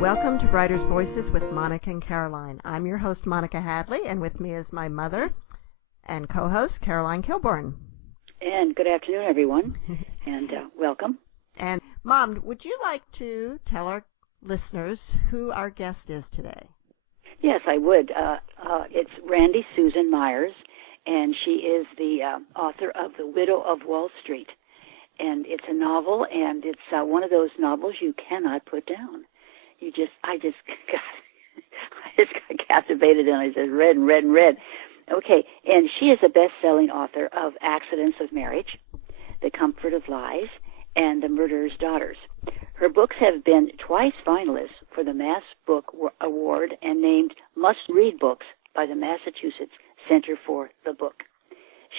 Welcome to Writers' Voices with Monica and Caroline. I'm your host, Monica Hadley, and with me is my mother and co-host, Caroline Kilborn. And good afternoon, everyone, and welcome. And, Mom, would you like to tell our listeners who our guest is today? Yes, I would. It's Randy Susan Meyers, and she is the author of The Widow of Wall Street. And it's a novel, and it's one of those novels you cannot put down. I just got captivated, and I just read and read and read. Okay, and she is a best-selling author of Accidents of Marriage, The Comfort of Lies, and The Murderer's Daughters. Her books have been twice finalists for the Mass Book Award and named must-read books by the Massachusetts Center for the Book.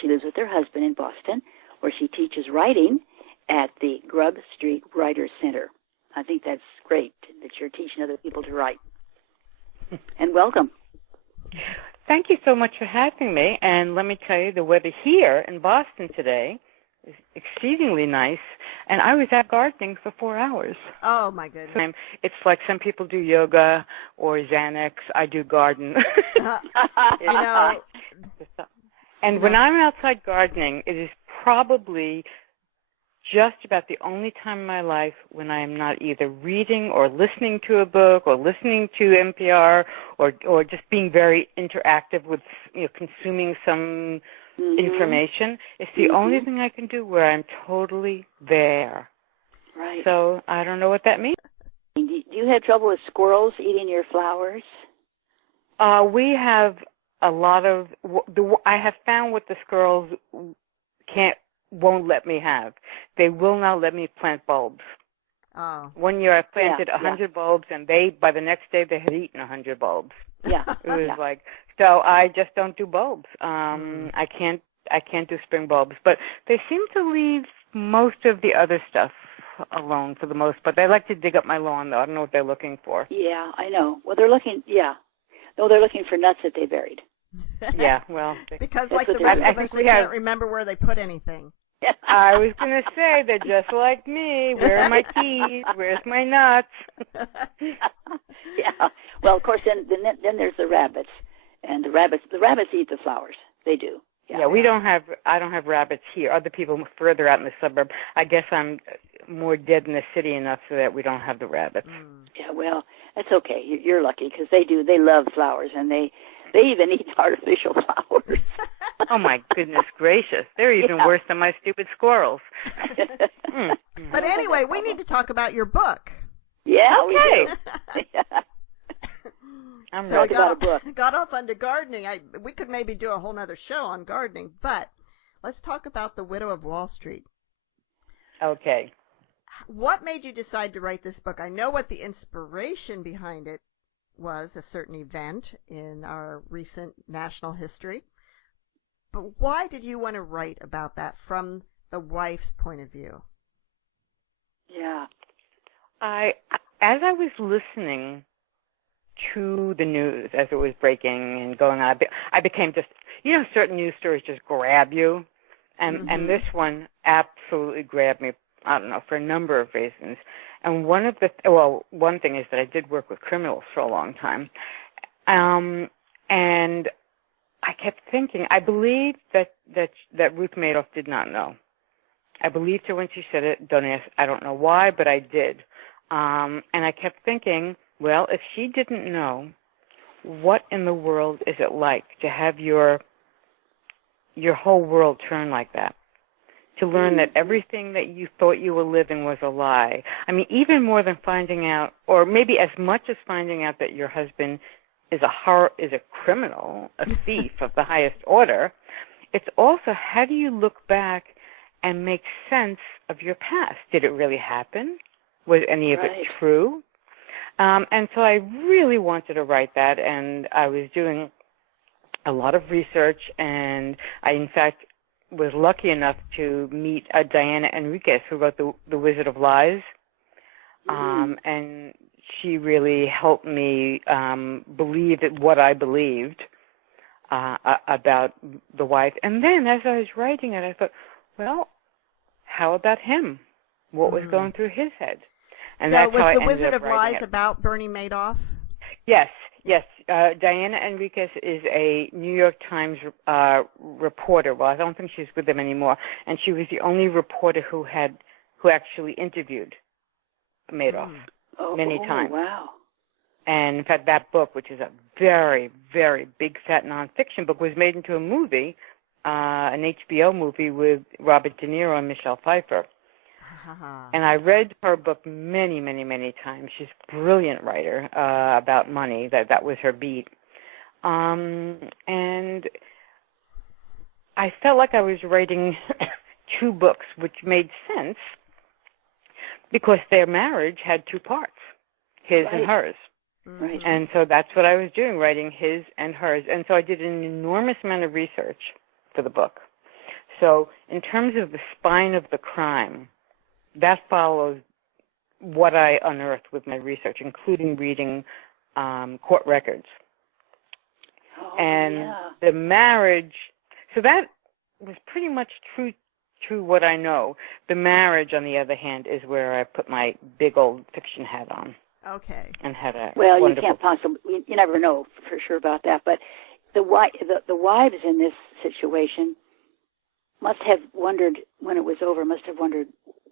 She lives with her husband in Boston, where she teaches writing at the Grub Street Writers Center. I think that's great that you're teaching other people to write. And welcome. Thank you so much for having me. And let me tell you, the weather here in Boston today is exceedingly nice. And I was out gardening for 4 hours. Oh, my goodness. It's like some people do yoga or Xanax. I do garden. And when I'm outside gardening, it is probably just about the only time in my life when I am not either reading or listening to a book or listening to NPR or just being very interactive with, consuming some information. It's the only thing I can do where I'm totally there. Right. So I don't know what that means. Do you have trouble with squirrels eating your flowers? We have a lot of, I have found what the squirrels won't let me have. They will not let me plant bulbs. Oh. 1 year I planted 100 bulbs, and by the next day they had eaten 100 bulbs. Yeah. It was so I just don't do bulbs. I can't do spring bulbs, but they seem to leave most of the other stuff alone for the most part. They like to dig up my lawn, though. I don't know what they're looking for. Yeah, I know. Well, they're looking for nuts that they buried. Yeah, well. Because like the rest of us, they can't remember where they put anything. I was going to say, they're just like me. Where are my keys? Where's my nuts? Yeah. Well, of course, then there's the rabbits. And the rabbits eat the flowers. They do. Yeah, I don't have rabbits here. Other people further out in the suburb. I guess I'm more dead in the city enough so that we don't have the rabbits. Yeah, well, that's okay. You're lucky because they do. They love flowers, and they even eat artificial flowers. Oh, my goodness gracious. They're even worse than my stupid squirrels. But anyway, we need to talk about your book. Yeah, okay. We do. I'm So ready. I got off onto gardening. We could maybe do a whole nother show on gardening, but let's talk about The Widow of Wall Street. Okay. What made you decide to write this book? I know what the inspiration behind it was, a certain event in our recent national history. But why did you want to write about that from the wife's point of view? Yeah. As I was listening to the news as it was breaking and going on, I became just, certain news stories just grab you. And this one absolutely grabbed me, I don't know, for a number of reasons. And one thing is that I did work with criminals for a long time. And I kept thinking, I believed that Ruth Madoff did not know. I believed her when she said it. Don't ask, I don't know why, but I did. And I kept thinking, well, if she didn't know, what in the world is it like to have your whole world turn like that? To learn that everything that you thought you were living was a lie. I mean, even more than finding out, or maybe as much as finding out that your husband is a criminal, a thief of the highest order, it's also how do you look back and make sense of your past? Did it really happen? Was any of it true? And so I really wanted to write that, and I was doing a lot of research, and I, in fact, was lucky enough to meet Diana Enriquez, who wrote The Wizard of Lies, and she really helped me believe what I believed about the wife. And then as I was writing it, I thought, well, how about him? What was going through his head? And so that's was how The I ended Wizard up of Lies writing it. about Bernie Madoff? Yes. Diana Enriquez is a New York Times reporter. Well, I don't think she's with them anymore. And she was the only reporter who actually interviewed Madoff many times. Wow. And in fact, that book, which is a very, very big fat nonfiction book, was made into a movie, an HBO movie with Robert De Niro and Michelle Pfeiffer. And I read her book many, many, many times. She's a brilliant writer about money. That was her beat. And I felt like I was writing two books, which made sense because their marriage had two parts, his and hers. Right. And so that's what I was doing, writing his and hers. And so I did an enormous amount of research for the book. So in terms of the spine of the crime, that follows what I unearthed with my research, including reading court records. The marriage, so that was pretty much true to what I know. The marriage, on the other hand, is where I put my big old fiction hat on. Okay. And had a well, wonderful... you can't possibly, you never know for sure about that, but the wives in this situation must have wondered, when it was over,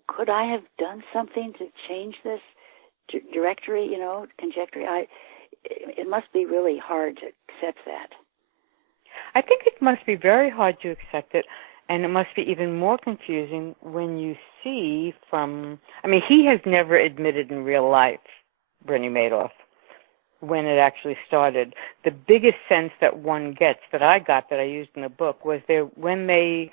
could I have done something to change this directory, conjecture? It must be really hard to accept that. I think it must be very hard to accept it, and it must be even more confusing when you see he has never admitted in real life, Bernie Madoff, when it actually started. The biggest sense that one gets, that I got, that I used in the book, was when they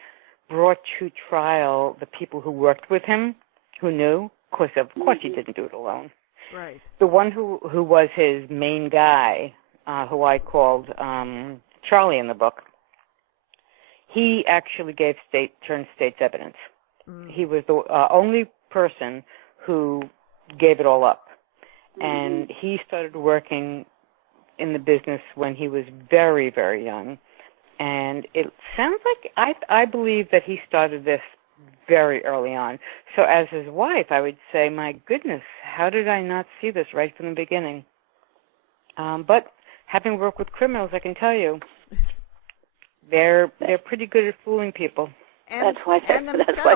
brought to trial the people who worked with him, who knew. Of course he didn't do it alone. Right. The one who was his main guy, who I called Charlie in the book, he actually turned state's evidence. He was the only person who gave it all up. And he started working in the business when he was very, very young. And it sounds like I believe that he started this very early on. So as his wife, I would say, my goodness, how did I not see this right from the beginning? But having worked with criminals, I can tell you, they're pretty good at fooling people. And that's why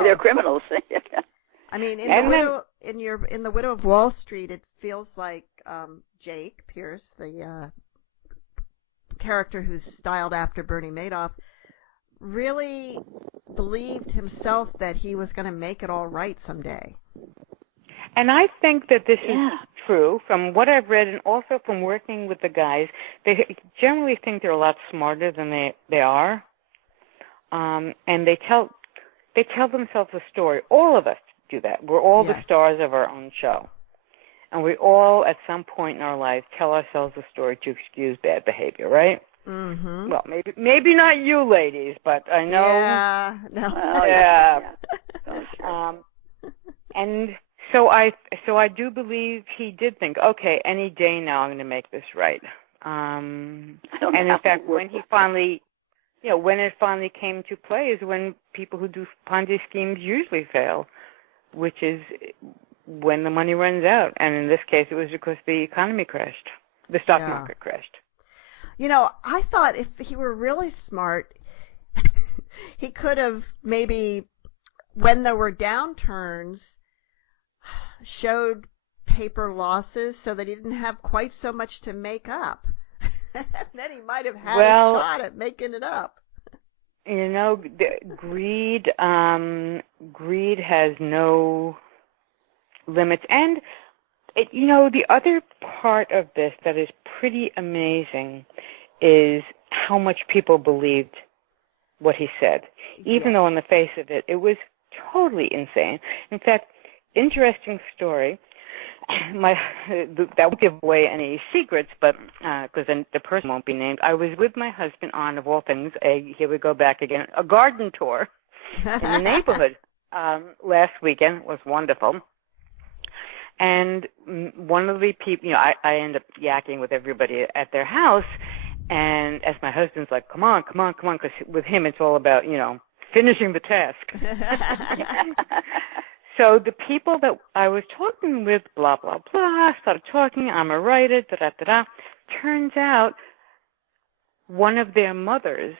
they're criminals. I mean, in the Widow of Wall Street, it feels like Jake Pierce, the character who's styled after Bernie Madoff, really believed himself that he was going to make it all right someday. And I think that this is true from what I've read, and also from working with the guys. They generally think they're a lot smarter than they are, and they tell themselves a story. All of us do that. We're all the stars of our own show. And we all, at some point in our lives, tell ourselves a story to excuse bad behavior, right? Mm-hmm. Well, maybe not you ladies, but I know. Yeah. No. And so I do believe he did think, okay, any day now I'm going to make this right. And in fact, when it finally came to play is when people who do Ponzi schemes usually fail, which is when the money runs out. And in this case, it was because the economy crashed. The stock market crashed. I thought if he were really smart, he could have maybe, when there were downturns, showed paper losses so that he didn't have quite so much to make up. And then he might have had a shot at making it up. Greed has no limits. And, the other part of this that is pretty amazing is how much people believed what he said, even though on the face of it, it was totally insane. In fact, interesting story. That won't give away any secrets, but because then the person won't be named. I was with my husband on, of all things, here we go back again, a garden tour in the neighborhood last weekend. It was wonderful. And one of the people, I end up yakking with everybody at their house, and as my husband's like, come on, because with him it's all about, finishing the task. So the people that I was talking with, blah, blah, blah, started talking, I'm a writer, da-da-da-da. Turns out one of their mothers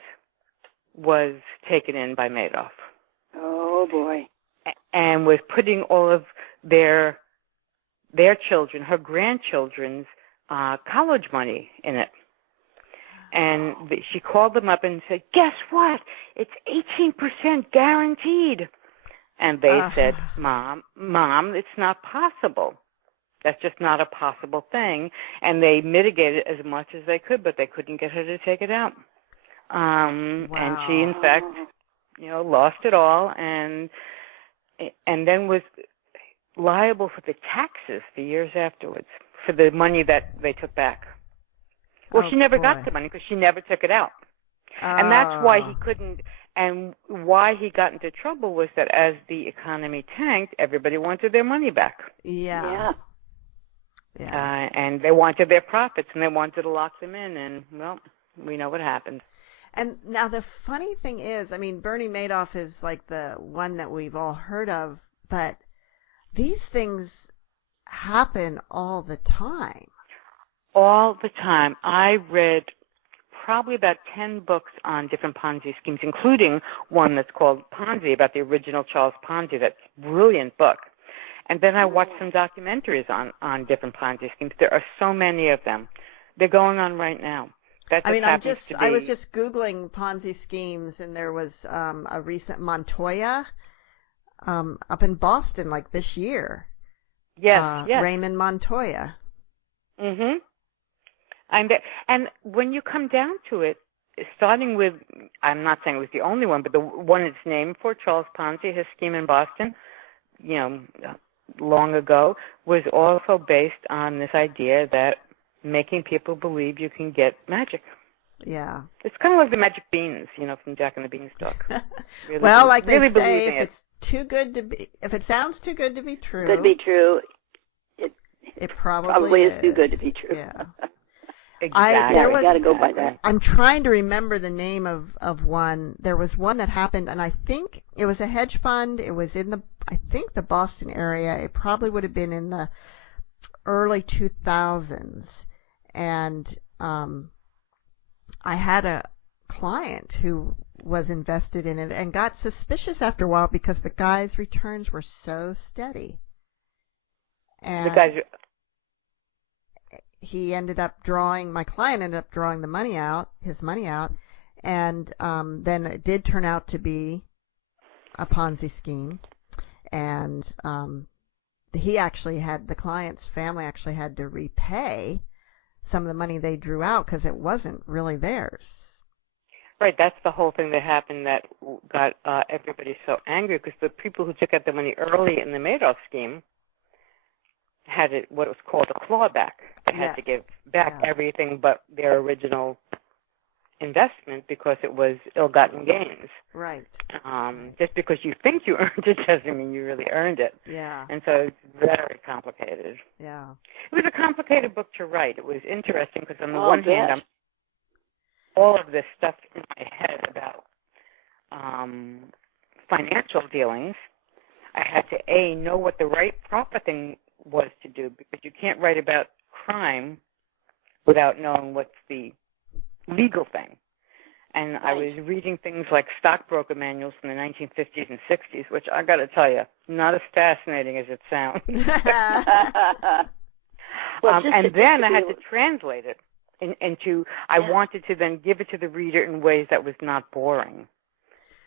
was taken in by Madoff. Oh, boy. And was putting all of their children, her grandchildren's college money in it. And she called them up and said, guess what? It's 18% guaranteed. And they said, Mom, it's not possible. That's just not a possible thing. And they mitigated as much as they could, but they couldn't get her to take it out. And she, in fact, lost it all and then was liable for the taxes for years afterwards for the money that they took back. Well, she never got the money because she never took it out. And that's why he couldn't, and why he got into trouble was that as the economy tanked, everybody wanted their money back. Yeah. And they wanted their profits, and they wanted to lock them in, and, well, we know what happened. And now the funny thing is, I mean, Bernie Madoff is like the one that we've all heard of, but these things happen all the time. All the time. I read probably about 10 books on different Ponzi schemes, including one that's called Ponzi, about the original Charles Ponzi. That's a brilliant book. And then I watched some documentaries on different Ponzi schemes. There are so many of them. They're going on right now. I was just Googling Ponzi schemes, and there was a recent Montoya up in Boston, like this year. Yes. Raymond Montoya. Mm-hmm. And when you come down to it, starting with, I'm not saying it was the only one, but the one it's named for, Charles Ponzi, his scheme in Boston, long ago, was also based on this idea that making people believe you can get magic. Yeah. It's kind of like the magic beans, from Jack and the Beanstalk. Really well, like they really say, if it sounds too good to be true. Could be true. It probably is too good to be true. Yeah. Exactly. We got to go by that. I'm trying to remember the name of one. There was one that happened, and I think it was a hedge fund. It was in the Boston area. It probably would have been in the early 2000s. And I had a client who was invested in it and got suspicious after a while because the guy's returns were so steady. And my client ended up drawing his money out, and then it did turn out to be a Ponzi scheme, and the client's family actually had to repay some of the money they drew out because it wasn't really theirs. Right, that's the whole thing that happened that got everybody so angry, because the people who took out the money early in the Madoff scheme had what was called a clawback. They had to give back everything but their original investment because it was ill-gotten gains. Right. Just because you think you earned it doesn't mean you really earned it. Yeah. And so it's very complicated. Yeah. It was a complicated book to write. It was interesting because on the one hand, I'm all of this stuff in my head about financial dealings. I had to, know what the right proper thing was to do, because you can't write about crime without knowing what's the legal thing. And I was reading things like stockbroker manuals from the 1950s and 60s, which I got to tell you, not as fascinating as it sounds. And then I had to translate it into, I wanted to then give it to the reader in ways that was not boring.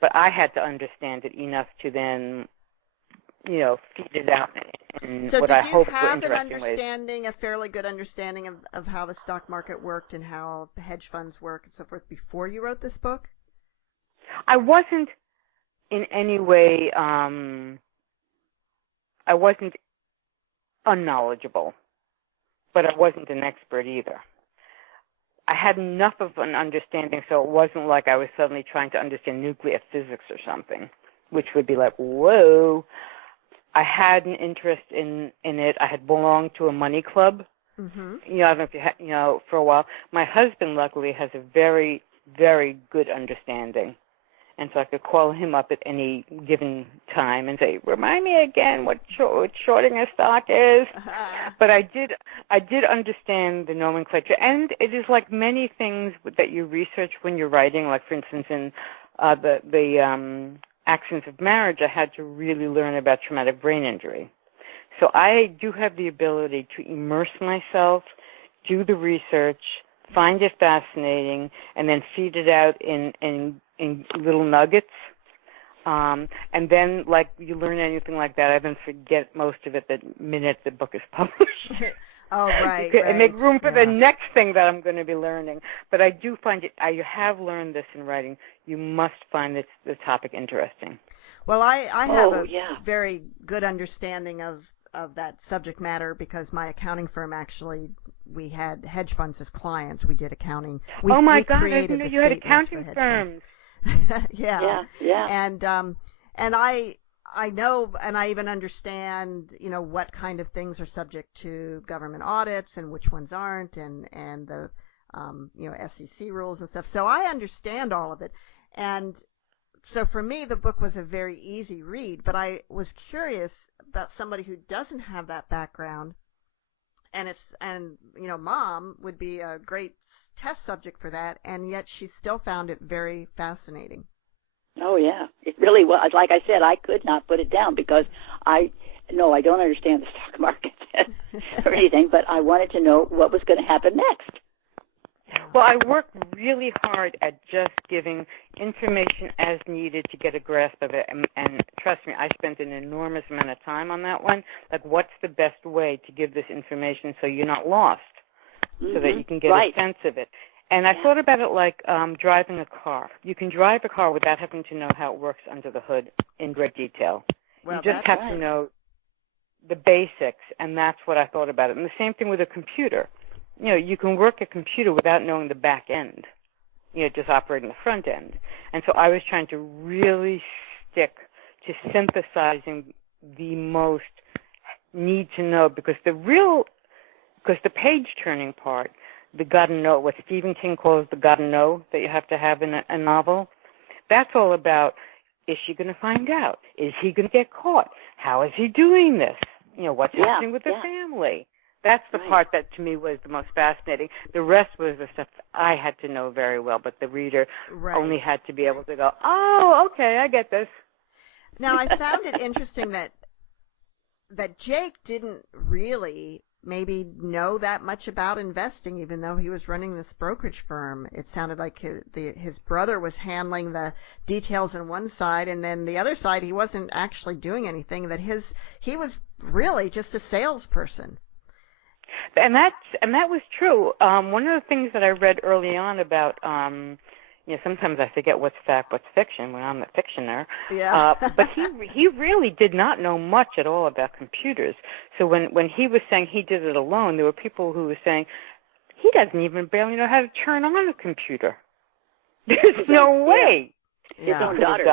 But I had to understand it enough to then, feed it out in what I hoped were interesting ways. A fairly good understanding of how the stock market worked and how hedge funds work and so forth before you wrote this book? I wasn't in any way, I wasn't unknowledgeable, but I wasn't an expert either. I had enough of an understanding so it wasn't like I was suddenly trying to understand nuclear physics or something, which would be like, whoa. I had an interest in it. I had belonged to a money club. Mm-hmm. I don't know if you for a while. My husband, luckily, has a very, very good understanding. and so I could call him up at any given time and say, "Remind me again what shorting a stock is." But I did understand the nomenclature, and it is like many things that you research when you're writing. Like, for instance, in the Accidents of Marriage, I had to really learn about traumatic brain injury. So I do have the ability to immerse myself, do the research, find it fascinating, and then feed it out in little nuggets. And then, like, you learn anything like that, I then forget most of it the minute the book is published. Oh, right. And make room for the next thing that I'm going to be learning. But I do find it, I have learned this in writing, you must find the topic interesting. Well, I have a very good understanding of that subject matter because my accounting firm actually, we had hedge funds as clients. We did accounting. Oh my God, I didn't know you had accounting firms. Yeah. And I know, and I even understand, what kind of things are subject to government audits and which ones aren't, and the SEC rules and stuff. So I understand all of it. And so for me, the book was a very easy read, but I was curious about somebody who doesn't have that background, and Mom would be a great test subject for that, and yet she still found it very fascinating. Oh, yeah. It really was. Like I said, I could not put it down because I don't understand the stock market or anything, but I wanted to know what was going to happen next. Well, I worked really hard at just giving information as needed to get a grasp of it. And trust me, I spent an enormous amount of time on that one. Like, what's the best way to give this information so you're not lost, so that you can get a sense of it? And I thought about it like driving a car. You can drive a car without having to know how it works under the hood in great detail. Well, you just have to know the basics, and that's what I thought about it. And the same thing with a computer. You can work a computer without knowing the back end, just operating the front end. And so I was trying to really stick to synthesizing the most need to know, because the page-turning part, the gotta know, what Stephen King calls the gotta know that you have to have in a novel, that's all about, is she going to find out? Is he going to get caught? How is he doing this? What's happening with the family? That's the part that to me was the most fascinating. The rest was the stuff that I had to know very well, but the reader only had to be able to go, oh, okay, I get this. Now, I found it interesting that Jake didn't really maybe know that much about investing, even though he was running this brokerage firm. It sounded like his brother was handling the details on one side, and then the other side, he wasn't actually doing anything. That he was really just a salesperson. And that was true. One of the things that I read early on about, sometimes I forget what's fact, what's fiction when I'm a fictioner. Yeah. But he really did not know much at all about computers. So when he was saying he did it alone, there were people who were saying he doesn't even barely know how to turn on a computer. There's no way. His own daughter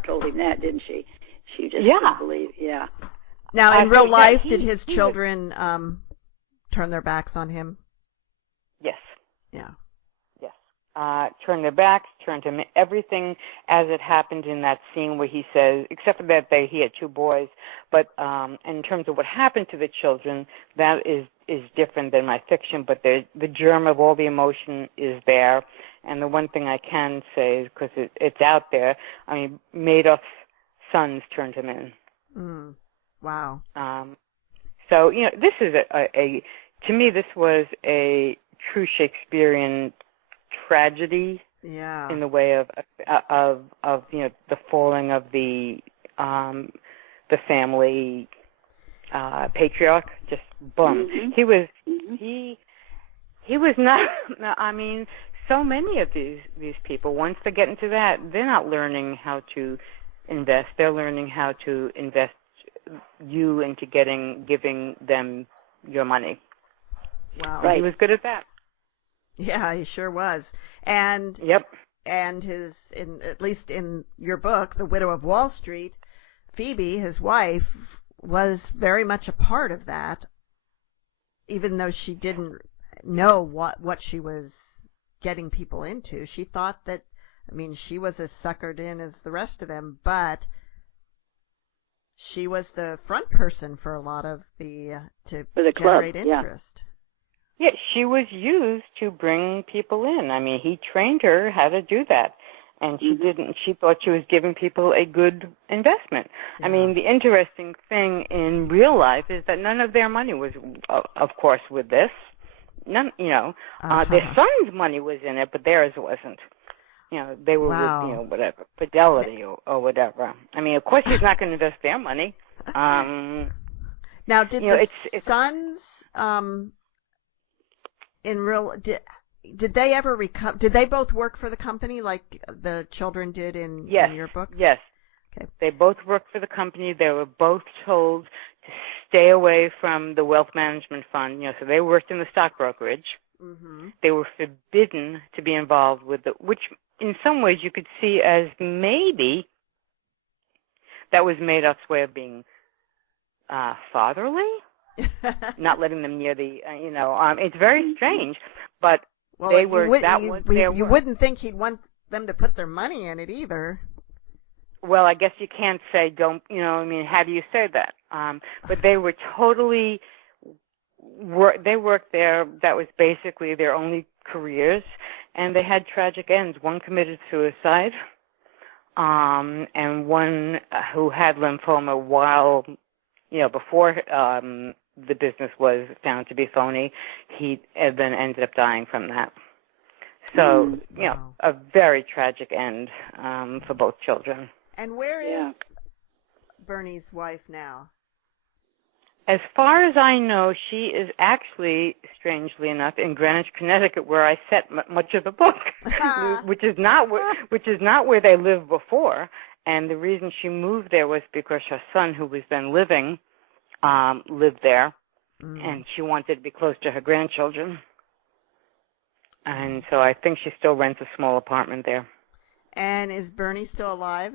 told him that, didn't she? She just couldn't believe. Yeah. Now, in real life, did his children turn their backs on him? Yes. Yeah. Yes. Turn their backs, turn to everything as it happened in that scene where he says, except for that he had two boys, but in terms of what happened to the children, that is different than my fiction, but the germ of all the emotion is there. And the one thing I can say is, because it's out there, Madoff's sons turned him in. Mm. Wow. So, this is to me, this was a true Shakespearean tragedy. Yeah. In the way of the falling of the family patriarch. Just boom. Mm-hmm. He was not. So many of these people, once they get into that, they're not learning how to invest. They're learning how to invest you into giving them your money. Wow. Right. He was good at that. Yeah, he sure was. And and at least in your book, The Widow of Wall Street, Phoebe, his wife, was very much a part of that, even though she didn't know what she was getting people into. She thought that I mean, she was as suckered in as the rest of them, but she was the front person for a lot of to generate interest. Yeah, she was used to bring people in. I mean, he trained her how to do that. And she didn't. She thought she was giving people a good investment. Yeah. I mean, the interesting thing in real life is that none of their money was, of course, with this. None, their son's money was in it, but theirs wasn't. They were with, whatever, Fidelity or whatever. I mean, of course, he's not going to invest their money. Now, did the sons Did they ever recover? Did they both work for the company like the children did in your book? Yes. Okay. They both worked for the company. They were both told to stay away from the wealth management fund. So they worked in the stock brokerage. Mm-hmm. They were forbidden to be involved with which in some ways you could see as maybe that was Madoff's way of being fatherly, not letting them near the, it's very strange, but they were, you wouldn't think he'd want them to put their money in it either. Well, I guess you can't say how do you say that? But they were totally, they worked there, that was basically their only careers, and they had tragic ends. One committed suicide, and one who had lymphoma while, before the business was found to be phony, he then ended up dying from that. So, a very tragic end for both children. And where is Bernie's wife now? As far as I know, she is actually, strangely enough, in Greenwich, Connecticut, where I set much of the book, which is not where they lived before. And the reason she moved there was because her son, who was then living there, and she wanted to be close to her grandchildren. And so I think she still rents a small apartment there. And is Bernie still alive?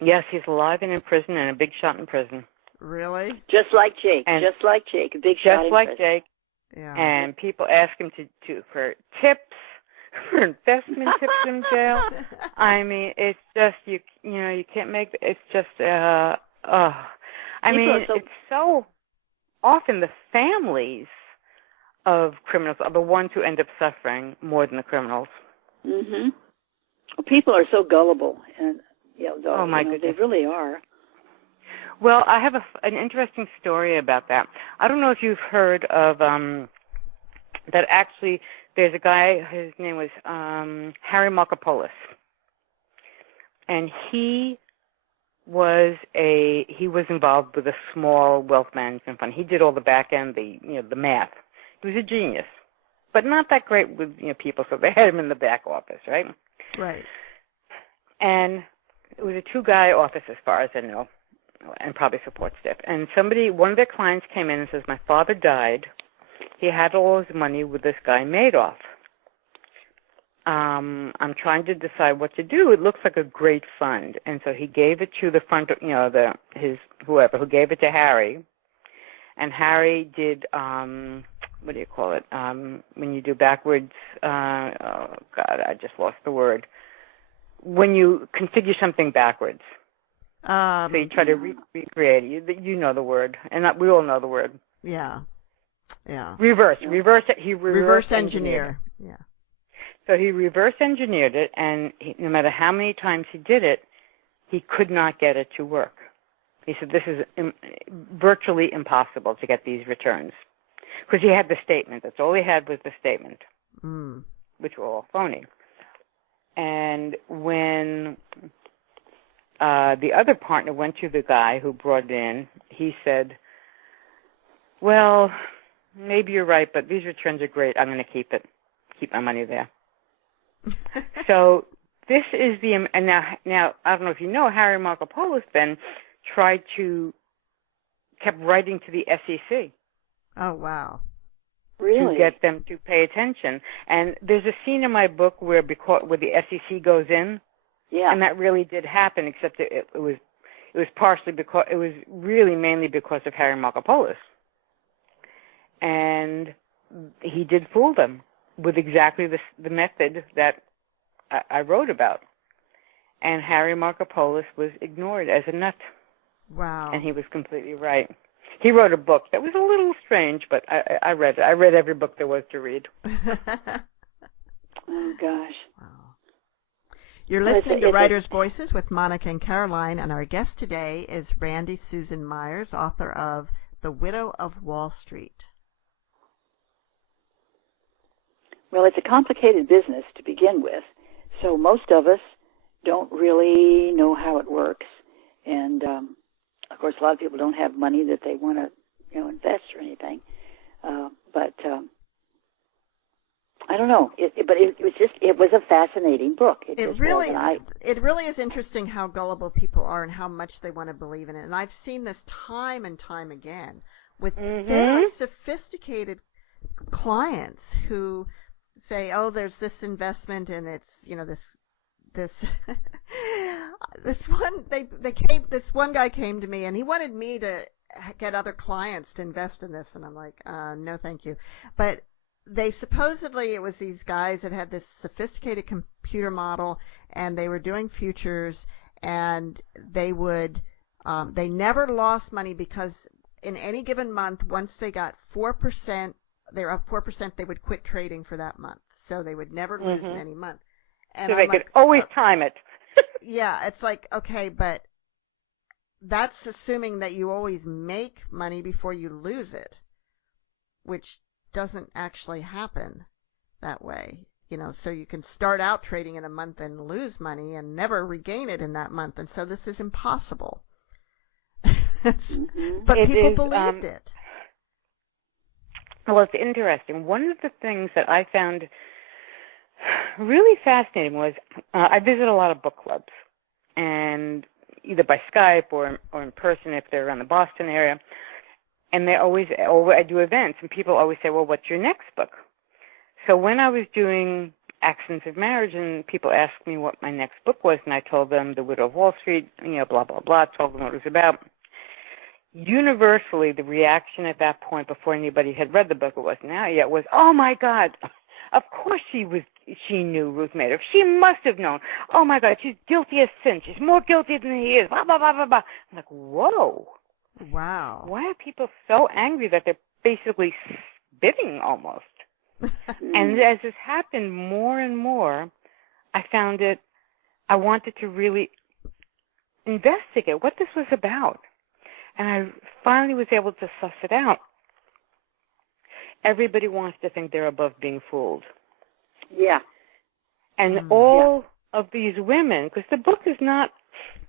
Yes, he's alive and in prison, and a big shot in prison. Really? Just like Jake. A big shot in prison. Just like Jake. Yeah. And people ask him for tips, for investment tips in jail. I mean, it's just you can't make. It's just it's so often the families of criminals are the ones who end up suffering more than the criminals. Mhm. Well, people are so gullible, and oh my goodness, they really are. Well, I have an interesting story about that. I don't know if you've heard of that. Actually, there's a guy. His name was Harry Markopoulos, and he was involved with a small wealth management fund. He did all the back end, the math. He was a genius, but not that great with people. So they had him in the back office, right? Right. And it was a 2-guy office, as far as I know, and probably support staff. And one of their clients came in and says, "My father died. He had all his money with this guy Madoff. I'm trying to decide what to do. It looks like a great fund." And so he gave it to the front, whoever who gave it to Harry. And Harry did, what do you call it? When you do backwards, oh God, I just lost the word. When you configure something backwards. So you try to recreate it. You know the word, and we all know the word. Yeah. Yeah. Reverse it. He reverse engineer. Yeah. So he reverse engineered it, and no matter how many times he did it, he could not get it to work. He said, "This is virtually impossible to get these returns," because he had the statement. That's all he had was the statement, which were all phony. And when the other partner went to the guy who brought it in, he said, "Well, maybe you're right, but these returns are great. I'm going to keep my money there." So this is and now I don't know if you know, Harry Markopoulos then kept writing to the SEC. Oh, wow. Really? To get them to pay attention. And there's a scene in my book where the SEC goes in. Yeah. And that really did happen, except it was partially because it was really mainly because of Harry Markopoulos. And he did fool them with exactly the method that I wrote about. And Harry Markopolos was ignored as a nut. Wow. And he was completely right. He wrote a book that was a little strange, but I read it. I read every book there was to read. Oh, gosh. Wow. You're listening to Writers' Voices with Monica and Caroline, and our guest today is Randy Susan Meyers, author of The Widow of Wall Street. Well, it's a complicated business to begin with, so most of us don't really know how it works. And, of course, a lot of people don't have money that they want to, invest or anything. But I don't know. It was a fascinating book. It really is interesting how gullible people are and how much they want to believe in it. And I've seen this time and time again with very sophisticated clients who say, "Oh, there's this investment, and it's this this one guy came to me and he wanted me to get other clients to invest in this, and I'm like, no, thank you." But it was these guys that had this sophisticated computer model, and they were doing futures, and they never lost money because in any given month, once they got 4%, they were up 4%, they would quit trading for that month. So they would never lose in any month. And so they could always time it. Yeah, it's like, okay, but that's assuming that you always make money before you lose it, which doesn't actually happen that way. So you can start out trading in a month and lose money and never regain it in that month. And so this is impossible. But people believed it. Well, it's interesting. One of the things that I found really fascinating was I visit a lot of book clubs, and either by Skype or in person if they're around the Boston area. And I do events, and people always say, "Well, what's your next book?" So when I was doing Accidents of Marriage, and people asked me what my next book was, and I told them The Widow of Wall Street, blah, blah, blah, told them what it was about. Universally, the reaction at that point, before anybody had read the book, it wasn't out yet, was, "Oh my God, of course she knew Ruth Madoff. She must have known. Oh my God, she's guilty as sin. She's more guilty than he is, blah, blah, blah, blah, blah." I'm like, whoa. Wow. Why are people so angry that they're basically spitting almost? And as this happened more and more, I wanted to really investigate what this was about. And I finally was able to suss it out. Everybody wants to think they're above being fooled. Yeah. And all of these women, because the book is not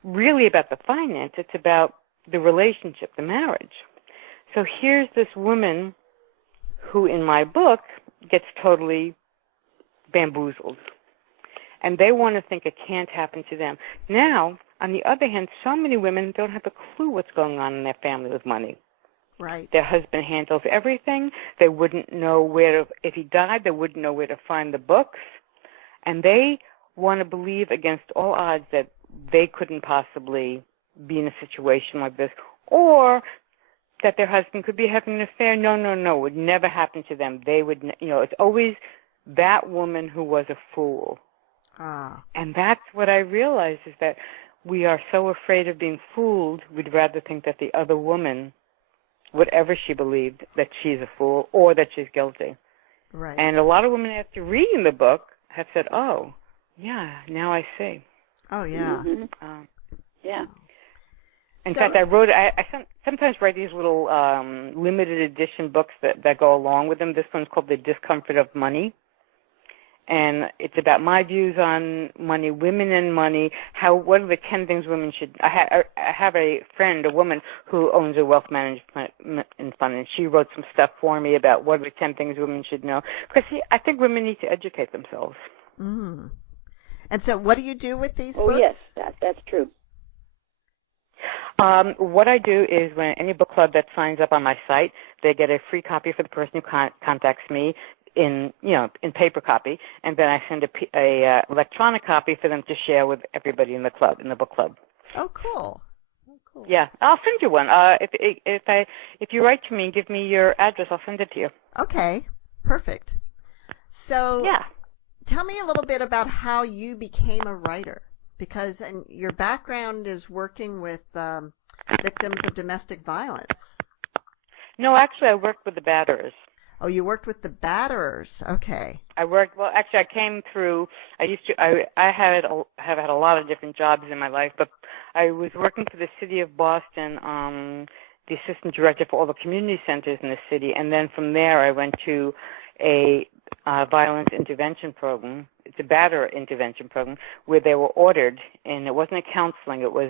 really about the finance, it's about the relationship, the marriage. So here's this woman who, in my book, gets totally bamboozled. And they want to think it can't happen to them. Now, on the other hand, so many women don't have a clue what's going on in their family with money. Right. Their husband handles everything. They wouldn't know if he died, they wouldn't know where to find the books. And they want to believe against all odds that they couldn't possibly be in a situation like this, or that their husband could be having an affair. No, it would never happen to them. They would, it's always that woman who was a fool. And that's what I realized, is that we are so afraid of being fooled, we'd rather think that the other woman, whatever she believed, that she's a fool or that she's guilty. Right. And a lot of women, after reading the book, have said, "Oh, yeah, now I see." Oh, yeah. Yeah. In fact, I sometimes write these little limited edition books that go along with them. This one's called The Discomfort of Money. And it's about my views on money, women and money, what are the 10 things women should... I have a friend, a woman, who owns a wealth management fund, and she wrote some stuff for me about what are the 10 things women should know. Because, I think women need to educate themselves. Mm. And so what do you do with these books? Oh, yes, that's true. What I do is, when any book club that signs up on my site, they get a free copy for the person who contacts me in paper copy, and then I send a electronic copy for them to share with everybody in the book club. Oh, cool. Yeah, I'll send you one. If you write to me and give me your address, I'll send it to you. Okay, perfect. So, yeah. tell me a little bit about how you became a writer, because your background is working with victims of domestic violence. No, actually, I worked with the batterers. Oh, you worked with the batterers. Okay. I came through, I have had a lot of different jobs in my life, but I was working for the city of Boston, the assistant director for all the community centers in the city, and then from there I went to a violence intervention program. It's a batter intervention program where they were ordered, and it wasn't a counseling, it was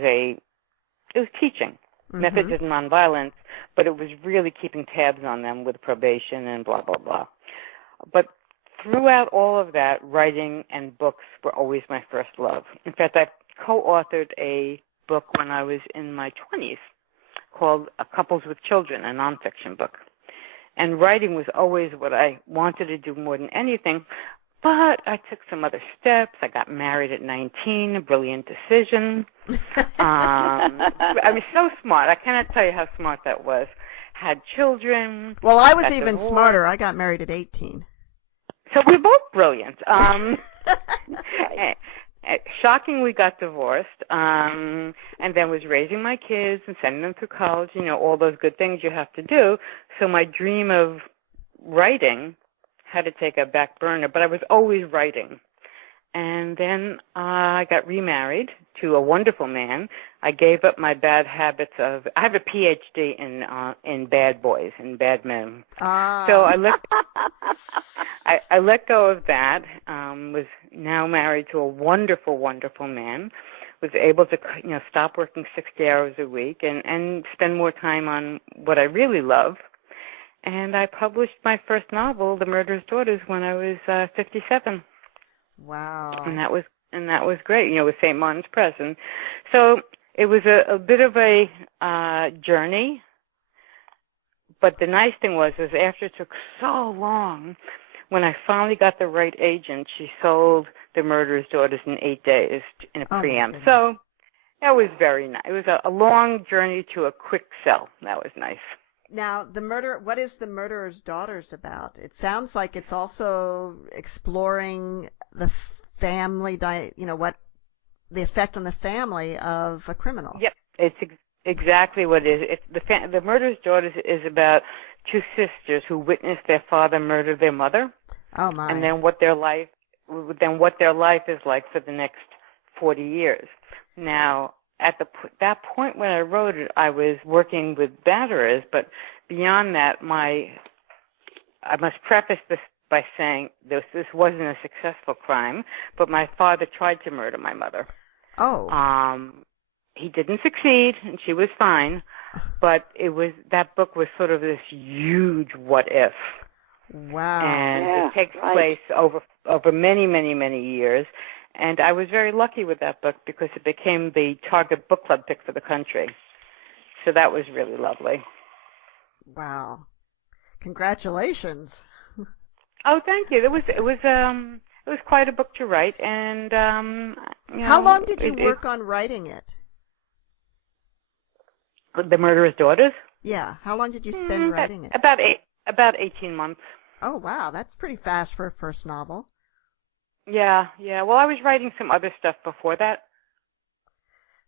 teaching. Methods of nonviolence, but it was really keeping tabs on them with probation and blah, blah, blah. But throughout all of that, writing and books were always my first love. In fact, I co-authored a book when I was in my 20s called Couples with Children, a nonfiction book. And writing was always what I wanted to do more than anything. But I took some other steps. I got married at 19, a brilliant decision. I mean, so smart. I cannot tell you how smart that was. Had children. Well, I was even smarter. I got married at 18. So we're both brilliant. Shockingly got divorced, and then was raising my kids and sending them through college, all those good things you have to do. So my dream of writing had to take a back burner, but I was always writing. And then I got remarried to a wonderful man. I gave up my bad habits I have a PhD in bad boys and bad men. So I let go of that, was now married to a wonderful, wonderful man, was able to, stop working 60 hours a week and spend more time on what I really love. And I published my first novel, The Murderer's Daughters, when I was 57. Wow. And that was great, with St. Martin's Press. And so it was a bit of a journey. But the nice thing was after it took so long, when I finally got the right agent, she sold The Murderer's Daughters in 8 days in a preamp. So that was very nice. It was a long journey to a quick sell. That was nice. Now, what is The Murderer's Daughters about? It sounds like it's also exploring the family, what the effect on the family of a criminal. Yep, it's exactly what it is. The Murderer's Daughters is about two sisters who witnessed their father murder their mother. Oh my! And then what their life is like for the next 40 years. Now, at that point when I wrote it, I was working with batterers, but beyond that, I must preface this by saying this wasn't a successful crime, but my father tried to murder my mother. Oh. He didn't succeed, and she was fine, but that book was sort of this huge what if. Wow. And it takes place over many, many, many years. And I was very lucky with that book because it became the Target Book Club pick for the country. So that was really lovely. Wow. Congratulations. Oh, thank you. It was quite a book to write. And how long did you work on writing it? The Murderer's Daughters? Yeah. How long did you spend writing it? About 18 months. Oh, wow. That's pretty fast for a first novel. Yeah. Well, I was writing some other stuff before that.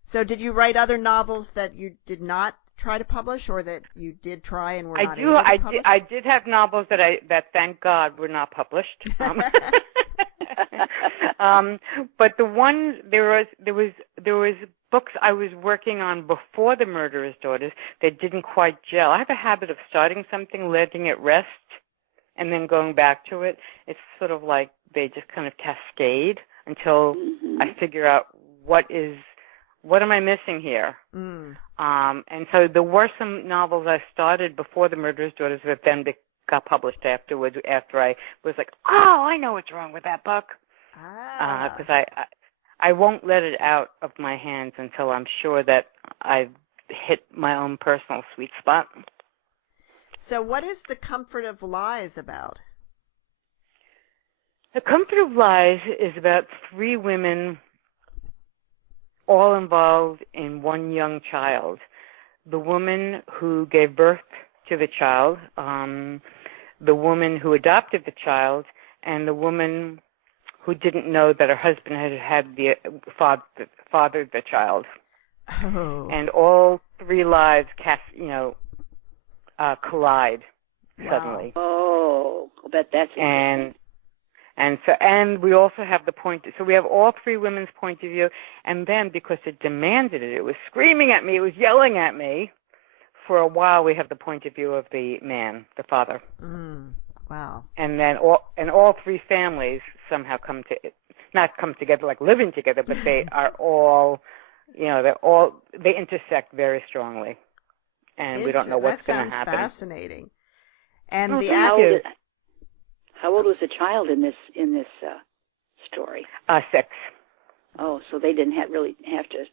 So did you write other novels that you did not try to publish, or that you did try and were not able to publish? I did have novels that thank God were not published. But there was books I was working on before The Murderer's Daughters that didn't quite gel. I have a habit of starting something, letting it rest, and then going back to it. It's sort of like they just kind of cascade until I figure out what am I missing here. And so there were some novels I started before The Murderer's Daughters that then got published afterwards, after I was like, oh, I know what's wrong with that book. Because I won't let it out of my hands until I'm sure that I've hit my own personal sweet spot. So what is The Comfort of Lies about? The Comfort of Lies is about 3 women all involved in one young child. The woman who gave birth to the child, the woman who adopted the child, and the woman who didn't know that her husband had fathered the child. Oh. And all three lives collide suddenly. Oh, I bet that's interesting. And we also have so we have all three women's point of view, and then because it demanded it was screaming at me, it was yelling at me. For a while, we have the point of view of the man, the father. Wow. And then all three families somehow not come together like living together, but they are all, they intersect very strongly, and we don't know what's going to happen. That sounds fascinating. And how old was the child in this story? 6. Oh, so they didn't really have to.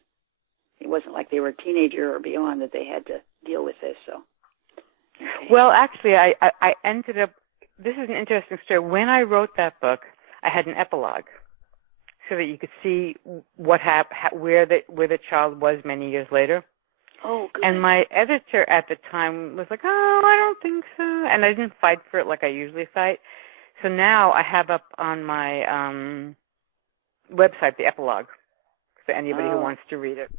It wasn't like they were a teenager or beyond that they had to deal with this. So. Okay. Well, actually, I ended up. This is an interesting story. When I wrote that book, I had an epilogue, so that you could see what where the child was many years later. Oh, good. And my editor at the time was like, "Oh, I don't think so," and I didn't fight for it like I usually fight. So now I have up on my website the epilogue for anybody who wants to read it.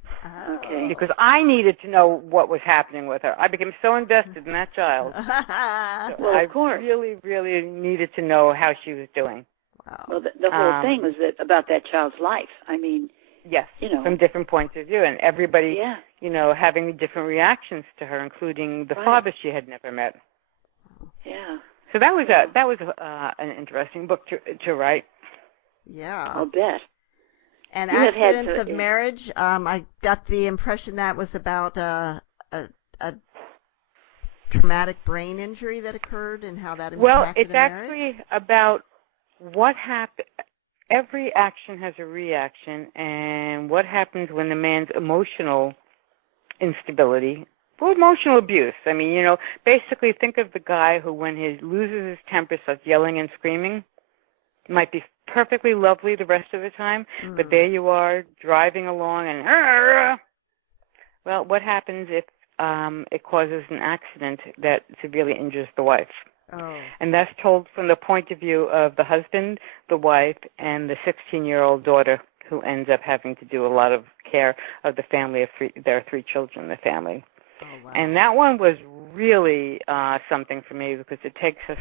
Okay. Because I needed to know what was happening with her. I became so invested in that child. Well, of course. I really, really needed to know how she was doing. Wow. Well, the whole thing was about that child's life. I mean, yes, from different points of view, and everybody, having different reactions to her, including the father she had never met. Yeah. So that was an interesting book to write. Yeah. I'll bet. And Accidents of Marriage, I got the impression that was about a traumatic brain injury that occurred and how that impacted Well, it's a marriage. Actually about what happened. Every action has a reaction, and what happens when the man's emotional instability, or emotional abuse. I mean, basically think of the guy who, when he loses his temper, starts yelling and screaming. Might be perfectly lovely the rest of the time, but there you are driving along and well, what happens if it causes an accident that severely injures the wife? Oh. And that's told from the point of view of the husband, the wife, and the 16-year-old daughter, who ends up having to do a lot of care of the family of three. There are 3 children in the family. Oh, wow. And that one was really something for me, because it takes us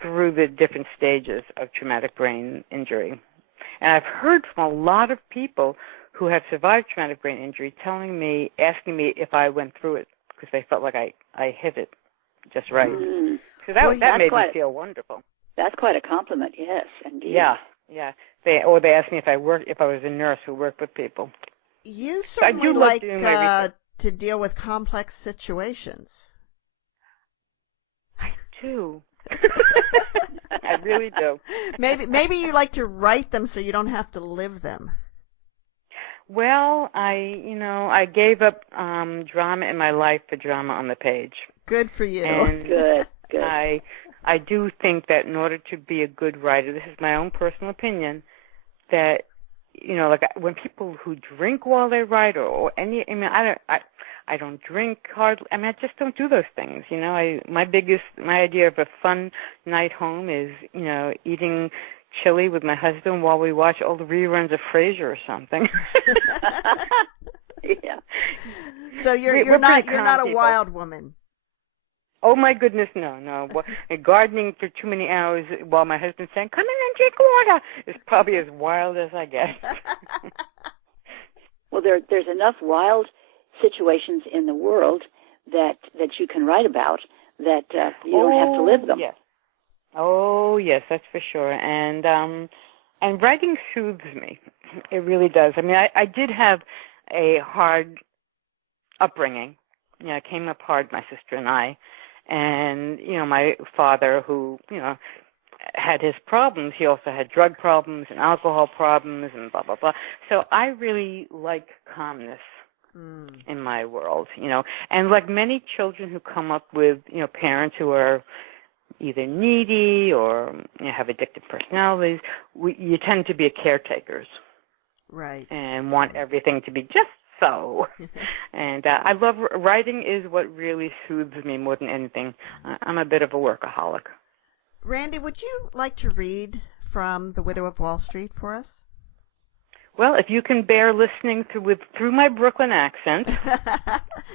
through the different stages of traumatic brain injury. And I've heard from a lot of people who have survived traumatic brain injury asking me if I went through it, because they felt like I hit it just right. So that made me feel wonderful. That's quite a compliment, yes, indeed. Yeah. They asked me if I was a nurse who worked with people. You certainly like to deal with complex situations. I do. I really do. Maybe you like to write them so you don't have to live them. Well, I gave up drama in my life for drama on the page. Good for you. And good. I do think that in order to be a good writer, this is my own personal opinion, that like when people who drink while they write or any, I don't drink hardly. I just don't do those things. My idea of a fun night home is, eating chili with my husband while we watch all the reruns of Frasier or something. Yeah. So you're not a wild woman. Oh my goodness, no. Gardening for too many hours while my husband's saying, "Come in and drink water," is probably as wild as I get. Well, there's enough wild situations in the world that you can write about that you don't have to live them. Yes. Oh, yes, that's for sure. And writing soothes me. It really does. I did have a hard upbringing. I came up hard, my sister and I. And, my father, who, had his problems, he also had drug problems and alcohol problems and blah, blah, blah. So I really like calmness in my world, And like many children who come up with, parents who are either needy or have addictive personalities, you tend to be caretakers. Right. And want everything to be just so. And I love writing is what really soothes me more than anything. I'm a bit of a workaholic. Randy, would you like to read from The Widow of Wall Street for us? Well, if you can bear listening through my Brooklyn accent.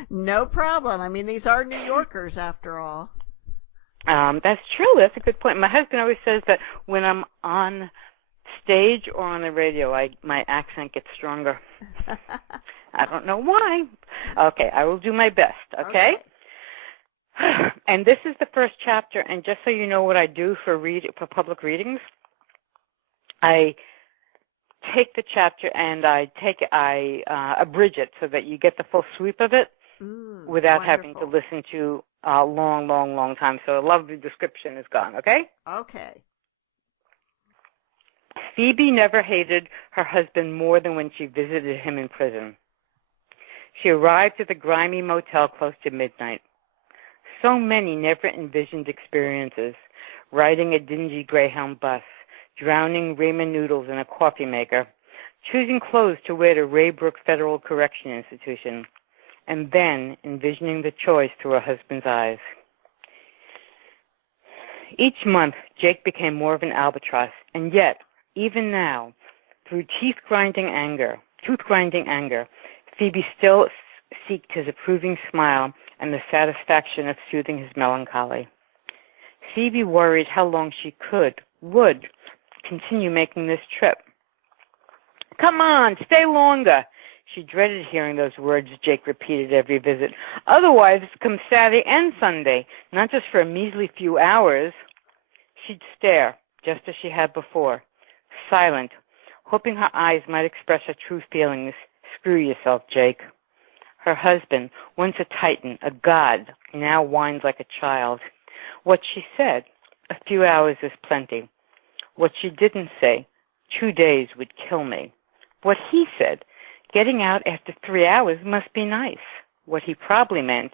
No problem. I mean, these are New Yorkers after all. That's true. That's a good point. My husband always says that when I'm on stage or on the radio, my accent gets stronger. I don't know why. Okay, I will do my best, okay? And this is the first chapter, and just so you know what I do for public readings, I take the chapter and I abridge it so that you get the full sweep of it without having to listen to a long time. So a lot of the description is gone, okay? Okay. Phoebe never hated her husband more than when she visited him in prison. She arrived at the grimy motel close to midnight. So many never envisioned experiences, riding a dingy Greyhound bus, drowning ramen noodles in a coffee maker, choosing clothes to wear to Raybrook Federal Correction Institution, and then envisioning the choice through her husband's eyes. Each month, Jake became more of an albatross, and yet, even now, through tooth-grinding anger, Phoebe still seeked his approving smile and the satisfaction of soothing his melancholy. Phoebe worried how long she would, continue making this trip. Come on, stay longer. She dreaded hearing those words Jake repeated every visit. Otherwise, come Saturday and Sunday, not just for a measly few hours. She'd stare, just as she had before, silent, hoping her eyes might express her true feelings. Screw yourself, Jake. Her husband, once a titan, a god, now whines like a child. What she said, a few hours is plenty. What she didn't say, 2 days would kill me. What he said, getting out after 3 hours must be nice. What he probably meant,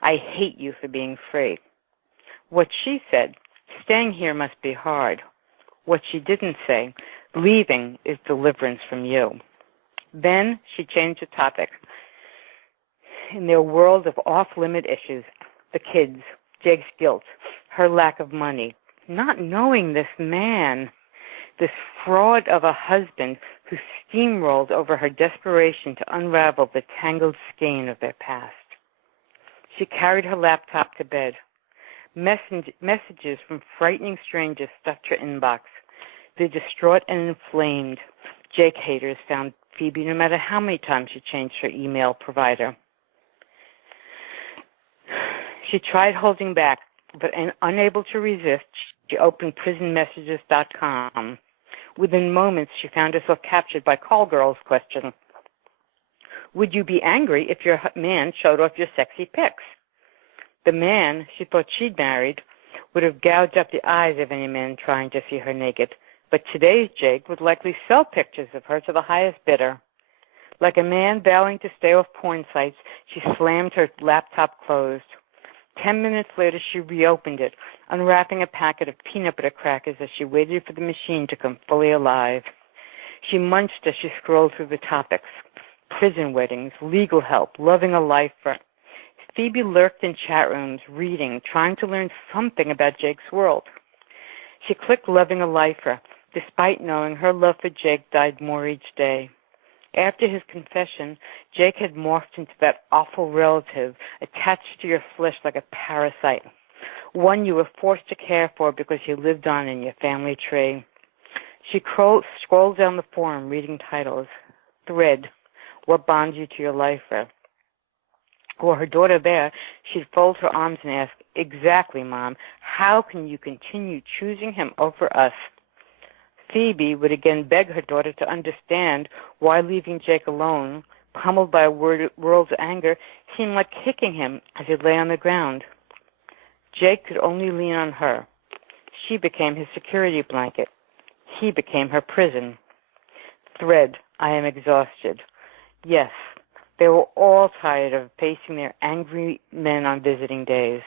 I hate you for being free. What she said, staying here must be hard. What she didn't say, leaving is deliverance from you. Then she changed the topic. In their world of off-limit issues, the kids, Jake's guilt, her lack of money, not knowing this man, this fraud of a husband who steamrolled over her desperation to unravel the tangled skein of their past. She carried her laptop to bed. Messages from frightening strangers stuffed her inbox. The distraught and inflamed Jake haters found Phoebe no matter how many times she changed her email provider. She tried holding back, but unable to resist, she opened prisonmessages.com. Within moments, she found herself captured by call girl's question. Would you be angry if your man showed off your sexy pics? The man she thought she'd married would have gouged up the eyes of any man trying to see her naked. But today's Jake would likely sell pictures of her to the highest bidder. Like a man vowing to stay off porn sites, she slammed her laptop closed. 10 minutes later, she reopened it, unwrapping a packet of peanut butter crackers as she waited for the machine to come fully alive. She munched as she scrolled through the topics. Prison weddings, legal help, loving a lifer. Phoebe lurked in chat rooms, reading, trying to learn something about Jake's world. She clicked loving a lifer, despite knowing her love for Jake died more each day. After his confession, Jake had morphed into that awful relative attached to your flesh like a parasite, one you were forced to care for because you lived on in your family tree. She scrolled down the forum, reading titles. Thread, what bonds you to your lifer? Or her daughter there, she'd fold her arms and ask, exactly, Mom, how can you continue choosing him over us? Phoebe would again beg her daughter to understand why leaving Jake alone, pummeled by a world's anger, seemed like kicking him as he lay on the ground. Jake could only lean on her. She became his security blanket. He became her prison. Thread, I am exhausted. Yes, they were all tired of facing their angry men on visiting days.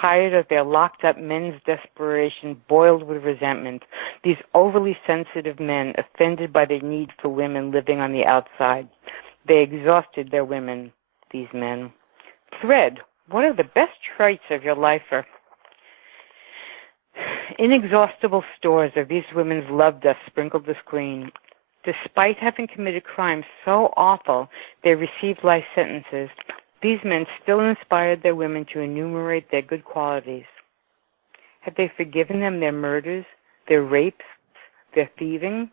Tired of their locked-up men's desperation boiled with resentment, these overly sensitive men offended by their need for women living on the outside. They exhausted their women, these men. Thread, what are the best traits of your lifer? Inexhaustible stores of these women's love dust sprinkled the screen. Despite having committed crimes so awful they received life sentences, these men still inspired their women to enumerate their good qualities. Had they forgiven them their murders, their rapes, their thieving?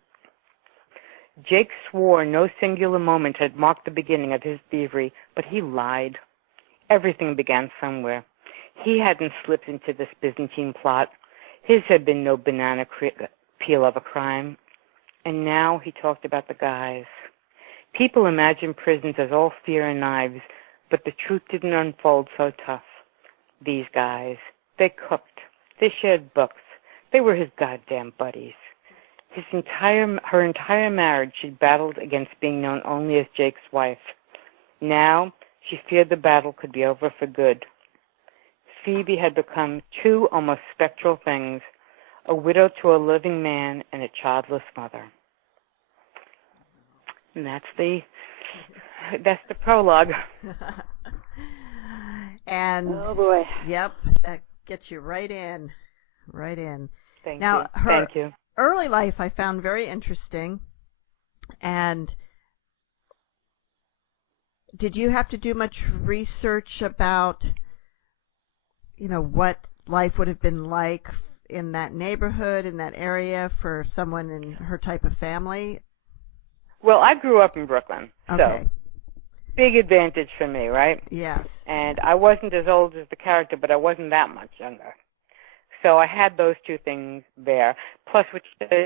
Jake swore no singular moment had marked the beginning of his thievery, but he lied. Everything began somewhere. He hadn't slipped into this Byzantine plot. His had been no banana peel of a crime. And now he talked about the guys. People imagine prisons as all fear and knives, but the truth didn't unfold so tough. These guys, they cooked. They shared books. They were his goddamn buddies. Her entire marriage, she battled against being known only as Jake's wife. Now, she feared the battle could be over for good. Phoebe had become two almost spectral things, a widow to a living man and a childless mother. And that's the prologue. And oh boy, yep, that gets you right in. Thank Now, you. her Thank you. early life I found very interesting. And did you have to do much research about, what life would have been like in that neighborhood, in that area for someone in her type of family? Well, I grew up in Brooklyn, Okay. so big advantage for me, right? Yes. And I wasn't as old as the character, but I wasn't that much younger. So I had those two things there. Plus, I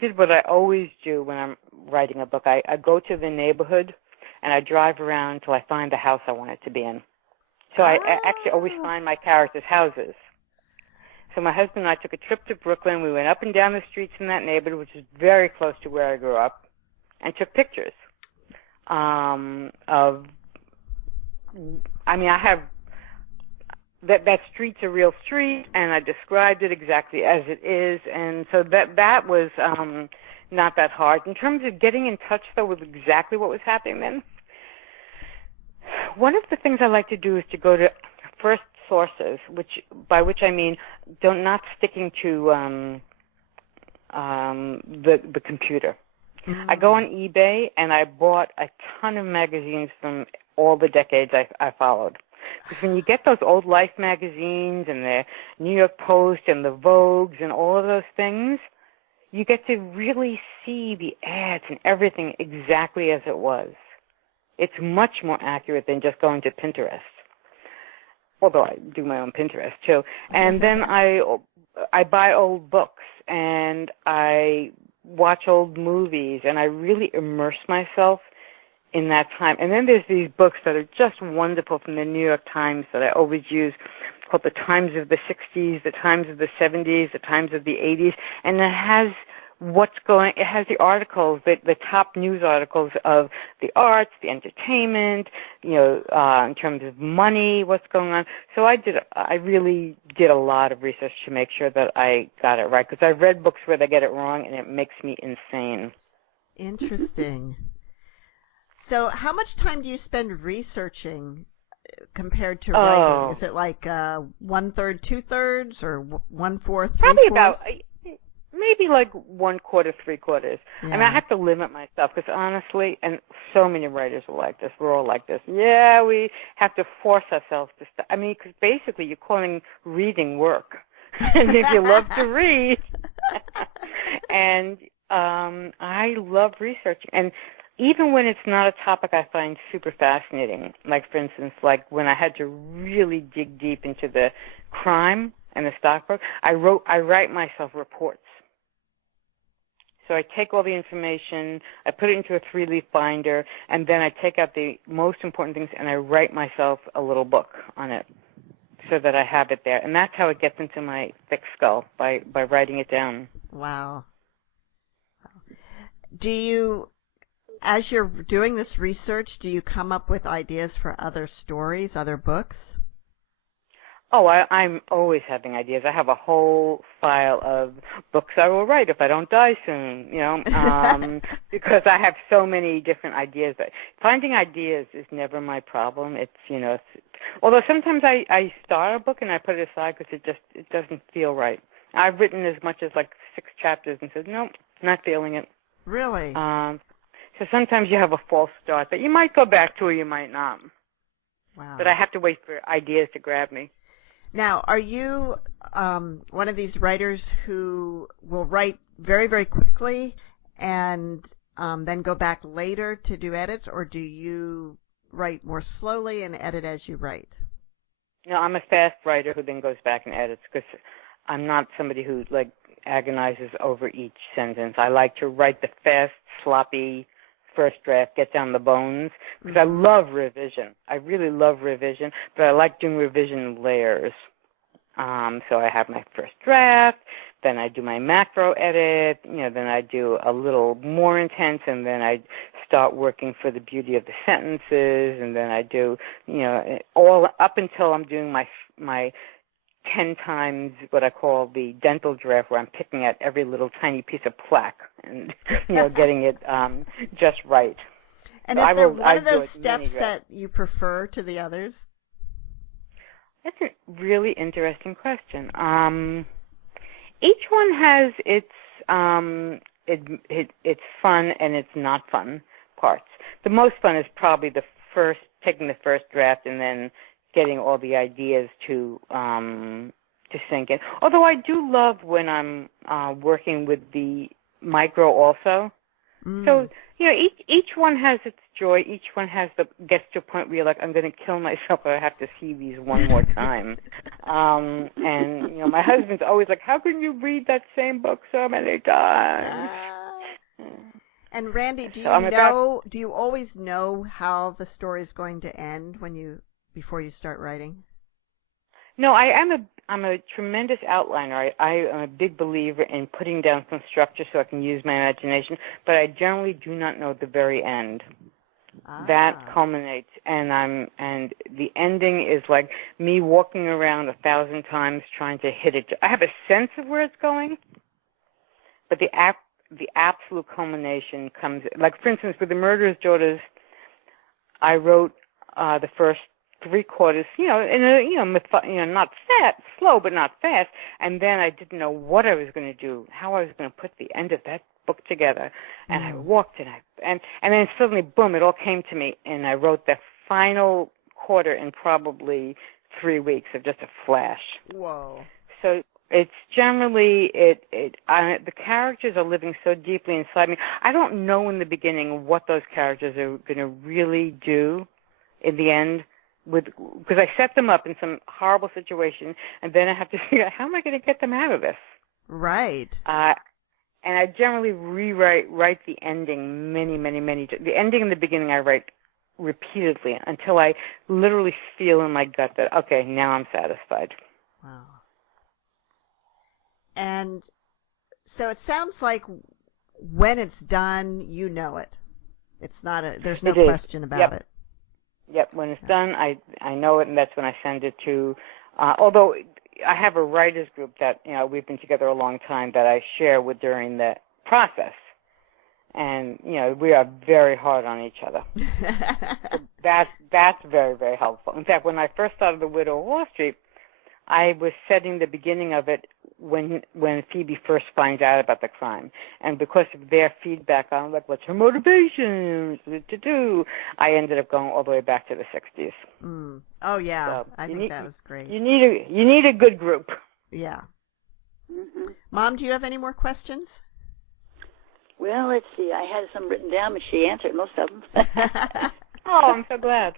did what I always do when I'm writing a book. I go to the neighborhood, and I drive around until I find the house I want it to be in. So I actually always find my characters' houses. So my husband and I took a trip to Brooklyn. We went up and down the streets in that neighborhood, which is very close to where I grew up, and took pictures I have that street's a real street, and I described it exactly as it is, and so that was not that hard. In terms of getting in touch, though, with exactly what was happening then, one of the things I like to do is to go to first sources, by which I mean not sticking to the computer. Mm-hmm. I go on eBay, and I bought a ton of magazines from all the decades I followed. Because when you get those old Life magazines and the New York Post and the Vogues and all of those things, you get to really see the ads and everything exactly as it was. It's much more accurate than just going to Pinterest. Although I do my own Pinterest too. And then I buy old books and I watch old movies, and I really immerse myself in that time. And then there's these books that are just wonderful from the New York Times that I always use, called The Times of the 60s, The Times of the 70s, The Times of the 80s, and it has the articles, the top news articles of the arts, the entertainment, in terms of money, what's going on. So I really did a lot of research to make sure that I got it right, because I've read books where they get it wrong, and it makes me insane. Interesting. So how much time do you spend researching compared to writing? Is it like 1/3, 2/3, or 1/4, 3/4? Probably about maybe like 1/4, 3/4. Yeah. I mean, I have to limit myself because honestly, and so many writers are like this. We're all like this. Yeah, we have to force ourselves to. Because basically, you're calling reading work, and if you love to read, and I love researching, and even when it's not a topic I find super fascinating, like, for instance, like when I had to really dig deep into the crime and the stockbroker, I write myself reports. So I take all the information, I put it into a 3-leaf binder, and then I take out the most important things and I write myself a little book on it so that I have it there. And that's how it gets into my thick skull, by writing it down. Wow. As you're doing this research, do you come up with ideas for other stories, other books? Oh, I'm always having ideas. I have a whole file of books I will write if I don't die soon, because I have so many different ideas. Finding ideas is never my problem. Although sometimes I start a book and I put it aside because it doesn't feel right. I've written as much as like 6 chapters and said, nope, not feeling it. Really? So sometimes you have a false start that you might go back to or you might not. Wow. But I have to wait for ideas to grab me. Now, are you one of these writers who will write very, very quickly and then go back later to do edits, or do you write more slowly and edit as you write? No, I'm a fast writer who then goes back and edits because I'm not somebody who like agonizes over each sentence. I like to write the fast, sloppy first draft, get down the bones, because I love revision. I really love revision, but I like doing revision in layers. So I have my first draft, then I do my macro edit, then I do a little more intense, and then I start working for the beauty of the sentences, and then I do, all up until I'm doing my 10 times what I call the dental draft, where I'm picking out every little tiny piece of plaque and, getting it just right. And so is there one of those steps that you prefer to the others? That's a really interesting question. Each one has its its fun and its not fun parts. The most fun is probably taking the first draft and then getting all the ideas to sink in. Although I do love when I'm working with the micro also. So each one has its joy. Each one gets to a point where you're like, I'm going to kill myself if I have to see these one more time. And my husband's always like, how can you read that same book so many times? And Randy, do you always know how the story is going to end before you start writing? No, I'm a tremendous outliner. I am a big believer in putting down some structure so I can use my imagination, but I generally do not know the very end. That culminates, and the ending is like me walking around 1,000 times trying to hit it. I have a sense of where it's going, but the absolute culmination comes, like for instance, with The Murderer's Daughters, I wrote the first 3/4, not slow, but not fast. And then I didn't know what I was going to do, how I was going to put the end of that book together. And I walked and then suddenly, boom, it all came to me. And I wrote the final quarter in probably 3 weeks of just a flash. Whoa. So it's generally, the characters are living so deeply inside me. I don't know in the beginning what those characters are going to really do in the end, because I set them up in some horrible situation, and then I have to figure out how am I going to get them out of this. Right. And I generally write the ending many, many, many times. The ending and the beginning I write repeatedly until I literally feel in my gut that, okay, now I'm satisfied. Wow. And so it sounds like when it's done, you know it. It's not there's no question about it. Yep, when it's done, I know it, and that's when I send it to, although I have a writers group that, we've been together a long time that I share with during the process. And, we are very hard on each other. So that's very, very helpful. In fact, when I first started The Widow of Wall Street, I was setting the beginning of it when Phoebe first finds out about the crime. And because of their feedback on, like, what's her motivation to do, I ended up going all the way back to the 60s. Mm. Oh, yeah. So I think that was great. You need a good group. Yeah. Mm-hmm. Mom, do you have any more questions? Well, let's see. I had some written down, but she answered most of them. Oh, I'm so glad.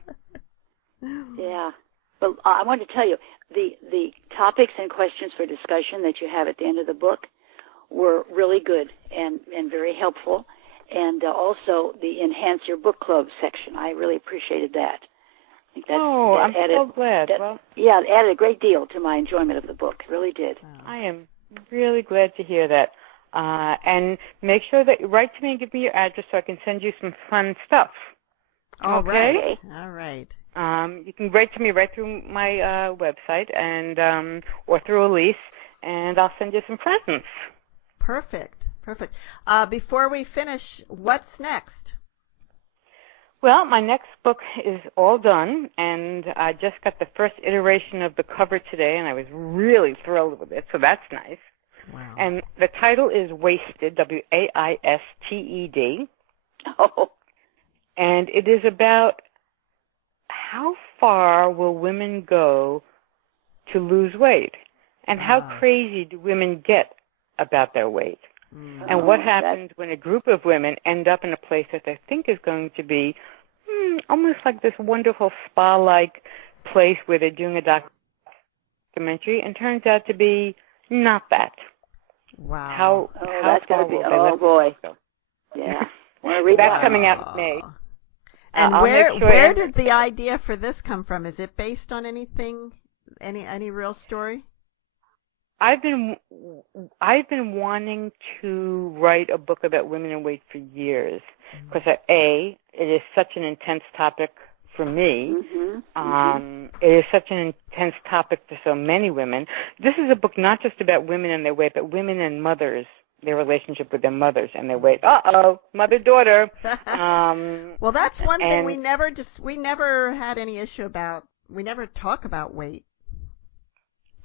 Yeah. But I wanted to tell you, the topics and questions for discussion that you have at the end of the book were really good and very helpful. And also the Enhance Your Book Club section. I really appreciated that. I think I'm so glad. It added a great deal to my enjoyment of the book. It really did. I am really glad to hear that. And make sure that you write to me and give me your address so I can send you some fun stuff. All okay? All right. You can write to me right through my website and or through Elise, and I'll send you some presents. Perfect. Before we finish, what's next? Well, my next book is all done, and I just got the first iteration of the cover today, and I was really thrilled with it, so that's nice. Wow. And the title is Wasted, W-A-I-S-T-E-D. Oh. And it is about how far will women go to lose weight, and how crazy do women get about their weight, and what happens when a group of women end up in a place that they think is going to be almost like this wonderful spa-like place where they're doing a documentary, and turns out to be not that. Wow. That's going to be, boy. Yeah. That's coming out in May. And where did the idea for this come from? Is it based on anything, any real story? I've been wanting to write a book about women and weight for years, because it is such an intense topic for me. It is such an intense topic for so many women. This is a book not just about women and their weight, but women and mothers, their relationship with their mothers and their weight. Mother-daughter. Well, that's one thing we never had any issue about. We never talk about weight.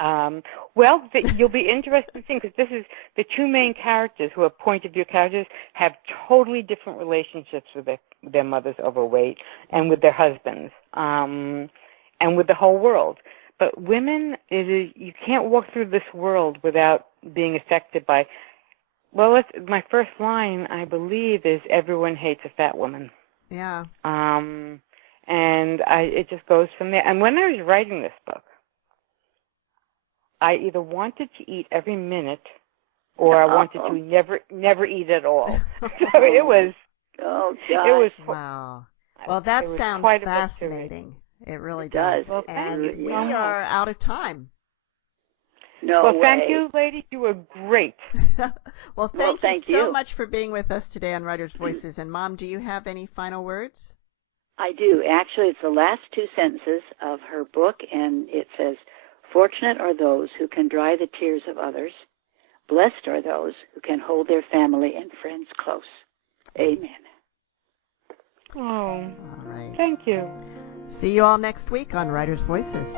You'll be interested in seeing, because this is the two main characters who are point of view characters have totally different relationships with their mothers over weight and with their husbands, and with the whole world. But women, you can't walk through this world without being affected by. My first line, I believe, is everyone hates a fat woman. Yeah. It just goes from there. And when I was writing this book, I either wanted to eat every minute, or I wanted to never eat at all. So it was. Oh God! It was. Wow. Well, that sounds fascinating. It really does. Well, and we are out of time. No way. Thank you, ladies. You were great. Well, thank you so much for being with us today on Writers' Voices. And Mom, do you have any final words? I do. Actually, it's the last two sentences of her book, and it says, "Fortunate are those who can dry the tears of others. Blessed are those who can hold their family and friends close." Amen. Oh, all right. Thank you. See you all next week on Writers' Voices.